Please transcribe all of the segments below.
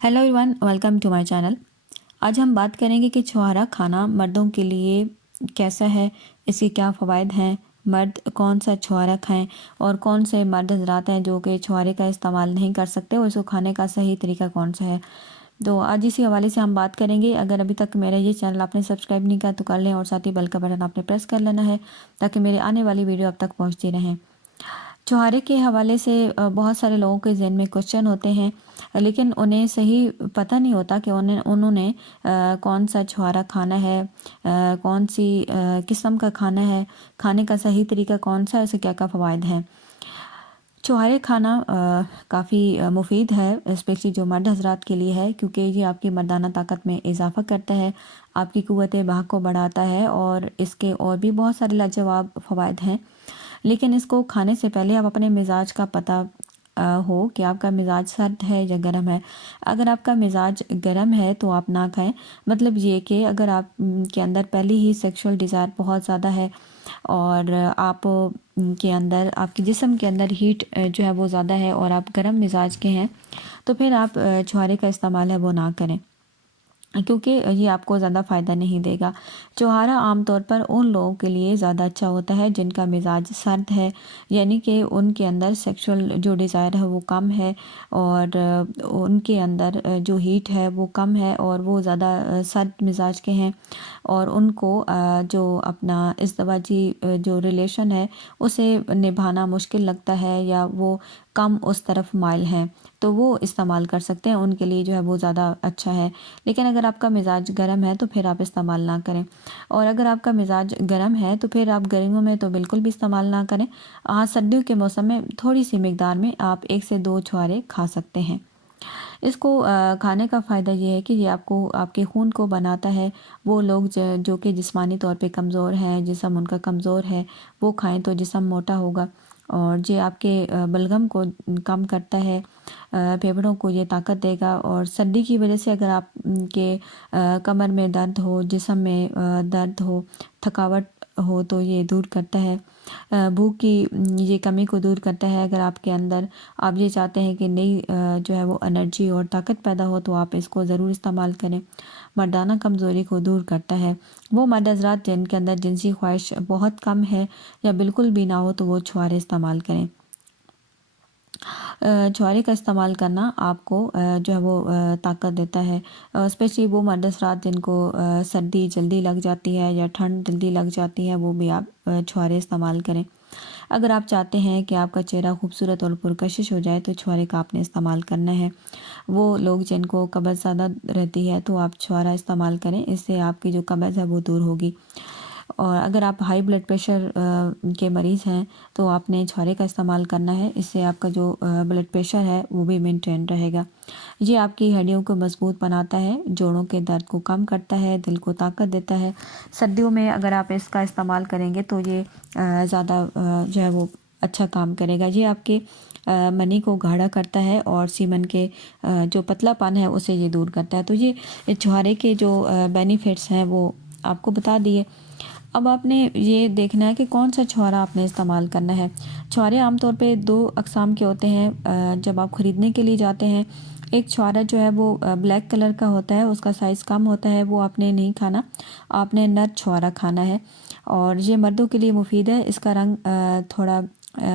Hello everyone, welcome to my channel. आज हम बात करेंगे कि छुहारा खाना मर्दों के लिए कैसा है, इसके क्या फ़वाइद हैं, मर्द कौन सा छुहारा खाएं और कौन से मर्द हजरात हैं जो कि छुहारे का इस्तेमाल नहीं कर सकते और इसको खाने का सही तरीका कौन सा है। तो आज इसी हवाले से हम बात करेंगे। अगर अभी तक मेरा ये चैनल आपने सब्सक्राइब नहीं किया तो कर लें और साथ ही बेल का बटन आपने प्रेस कर लेना है ताकि मेरे आने वाली वीडियो अब तक पहुँचती रहें। छुहारे के हवाले से बहुत सारे लोगों के ज़हन में क्वेश्चन होते हैं, लेकिन उन्हें सही पता नहीं होता कि उन्होंने कौन सा छुहारा खाना है, कौन सी किस्म का खाना है, खाने का सही तरीका कौन सा है, इससे क्या क्या फ़वाइद हैं। छुहारे खाना काफ़ी मुफीद है, स्पेशली जो मर्द हजरात के लिए है, क्योंकि ये आपकी मर्दाना ताकत में इजाफ़ा करता है, आपकी क़ुव्वत बाह को बढ़ाता है और इसके और भी बहुत सारे लाजवाब फ़वाइद हैं। लेकिन इसको खाने से पहले आप अपने मिजाज का पता हो कि आपका मिजाज सर्द है या गर्म है। अगर आपका मिजाज गर्म है तो आप ना खाएं। मतलब ये कि अगर आप के अंदर पहले ही सेक्सुअल डिज़ायर बहुत ज़्यादा है और आप के अंदर आपके जिस्म के अंदर हीट जो है वो ज़्यादा है और आप गर्म मिजाज के हैं, तो फिर आप छुहारे का इस्तेमाल है वो ना करें, क्योंकि ये आपको ज़्यादा फ़ायदा नहीं देगा। छुहारा आमतौर पर उन लोगों के लिए ज़्यादा अच्छा होता है जिनका मिजाज सर्द है, यानी कि उनके अंदर सेक्सुअल जो डिज़ायर है वो कम है और उनके अंदर जो हीट है वो कम है और वो ज़्यादा सर्द मिजाज के हैं और उनको जो अपना इज़्दवाजी जो रिलेशन है उसे निभाना मुश्किल लगता है या वो कम उस तरफ माइल हैं, तो वो इस्तेमाल कर सकते हैं, उनके लिए जो है वो ज़्यादा अच्छा है। लेकिन अगर आपका मिजाज गर्म है तो फिर आप इस्तेमाल ना करें, और अगर आपका मिजाज गर्म है तो फिर आप गर्मियों में तो बिल्कुल भी इस्तेमाल ना करें। हाँ, सर्दियों के मौसम में थोड़ी सी मिकदार में आप 1 से 2 छुहारे खा सकते हैं। इसको खाने का फ़ायदा ये है कि ये आपको आपके खून को बनाता है। वो लोग जो कि जिस्मानी तौर पे कमज़ोर हैं, जिस्म उनका कमज़ोर है, वो खाएं तो जिस्म मोटा होगा और ये आपके बलगम को कम करता है, फेफड़ों को ये ताकत देगा। और सर्दी की वजह से अगर आप के कमर में दर्द हो, जिस्म में दर्द हो, थकावट हो तो ये दूर करता है। भूख की ये कमी को दूर करता है। अगर आपके अंदर आप ये चाहते हैं कि नई जो है वो एनर्जी और ताकत पैदा हो तो आप इसको ज़रूर इस्तेमाल करें। मर्दाना कमज़ोरी को दूर करता है। वो मर्द हज़रात जिनके अंदर जिनसी ख्वाहिश बहुत कम है या बिल्कुल भी ना हो तो वो छुहारे इस्तेमाल करें। छुहारे का इस्तेमाल करना आपको जो है वो ताकत देता है, स्पेशली वो मर्द हज़रात जिनको सर्दी जल्दी लग जाती है या ठंड जल्दी लग जाती है, वो भी आप छुहारे इस्तेमाल करें। अगर आप चाहते हैं कि आपका चेहरा खूबसूरत और पुरकशिश हो जाए तो छुहारे का आपने इस्तेमाल करना है। वो लोग जिनको कब्ज़ ज़्यादा रहती है तो आप छुहारा इस्तेमाल करें, इससे आपकी जो कब्ज़ है वो दूर होगी। और अगर आप हाई ब्लड प्रेशर के मरीज़ हैं तो आपने छुहारे का इस्तेमाल करना है, इससे आपका जो ब्लड प्रेशर है वो भी मेंटेन रहेगा। ये आपकी हड्डियों को मजबूत बनाता है, जोड़ों के दर्द को कम करता है, दिल को ताकत देता है। सर्दियों में अगर आप इसका इस्तेमाल करेंगे तो ये ज़्यादा जो है वो अच्छा काम करेगा। ये आपके मनी को गाढ़ा करता है और सीमन के जो पतलापन है उसे ये दूर करता है। तो ये छुहारे के जो बेनिफिट्स हैं वो आपको बता दिए। अब आपने ये देखना है कि कौन सा छुहारा आपने इस्तेमाल करना है। छुहारे आमतौर पे 2 अक़साम के होते हैं। जब आप ख़रीदने के लिए जाते हैं, एक छुहारा जो है वो ब्लैक कलर का होता है, उसका साइज़ कम होता है, वो आपने नहीं खाना, आपने नर छुहारा खाना है और ये मर्दों के लिए मुफीद है। इसका रंग थोड़ा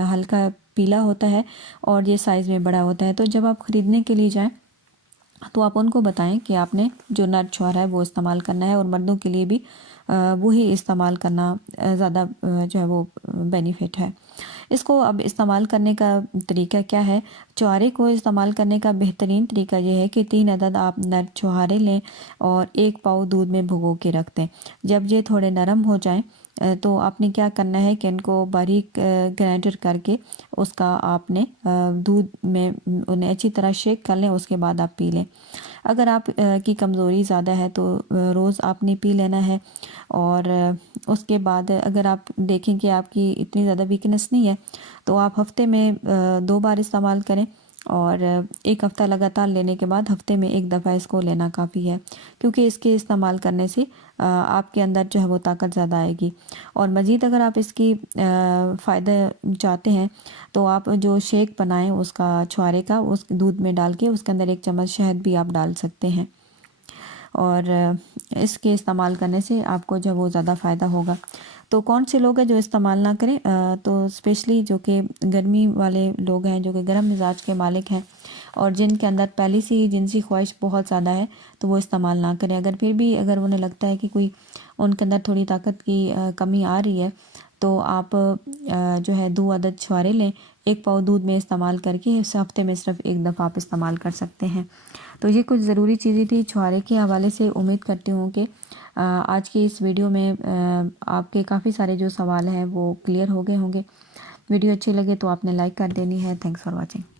हल्का पीला होता है और ये साइज़ में बड़ा होता है। तो जब आप ख़रीदने के लिए जाएँ तो आप उनको बताएं कि आपने जो नर छुहारा है वो इस्तेमाल करना है और मर्दों के लिए भी वही इस्तेमाल करना ज़्यादा जो है वो बेनिफिट है। इसको अब इस्तेमाल करने का तरीका क्या है। छुहारे को इस्तेमाल करने का बेहतरीन तरीका यह है कि 3 अदद आप नर छुहारे लें और 1 पाव दूध में भिगो के रख दें। जब ये थोड़े नरम हो जाएं तो आपने क्या करना है कि इनको बारीक ग्राइंडर करके उसका आपने दूध में उन्हें अच्छी तरह शेक कर लें, उसके बाद आप पी लें। अगर आप की कमज़ोरी ज़्यादा है तो रोज़ आपने पी लेना है और उसके बाद अगर आप देखें कि आपकी इतनी ज़्यादा वीकनेस नहीं है तो आप हफ्ते में 2 बार इस्तेमाल करें। اور ایک ہفتہ لگاتار لینے کے بعد ہفتے میں ایک دفعہ اس کو لینا کافی ہے، کیونکہ اس کے استعمال کرنے سے آپ کے اندر جو ہے وہ طاقت زیادہ آئے گی۔ اور مزید اگر آپ اس کی فائدہ چاہتے ہیں تو آپ جو شیک بنائیں اس کا چھوارے کا، اس دودھ میں ڈال کے اس کے اندر 1 چمچ شہد بھی آپ ڈال سکتے ہیں، اور اس کے استعمال کرنے سے آپ کو جو وہ زیادہ فائدہ ہوگا۔ تو کون سے لوگ ہیں جو استعمال نہ کریں؟ تو اسپیشلی جو کہ گرمی والے لوگ ہیں، جو کہ گرم مزاج کے مالک ہیں اور جن کے اندر پہلی سے ہی جنسی خواہش بہت زیادہ ہے، تو وہ استعمال نہ کریں۔ اگر پھر بھی اگر انہیں لگتا ہے کہ کوئی ان کے اندر تھوڑی طاقت کی کمی آ رہی ہے، تو آپ جو ہے 2 عدد چھوارے لیں، 1 پاؤ دودھ میں استعمال کر کے اس ہفتے میں صرف 1 دفعہ آپ استعمال کر سکتے ہیں۔ تو یہ کچھ ضروری چیزیں تھی چھوارے کے حوالے سے۔ امید کرتی ہوں کہ آج کی اس ویڈیو میں آپ کے کافی سارے جو سوال ہیں وہ کلیئر ہو گئے ہوں گے۔ ویڈیو اچھی لگے تو آپ نے لائک کر دینی ہے۔ Thanks for watching.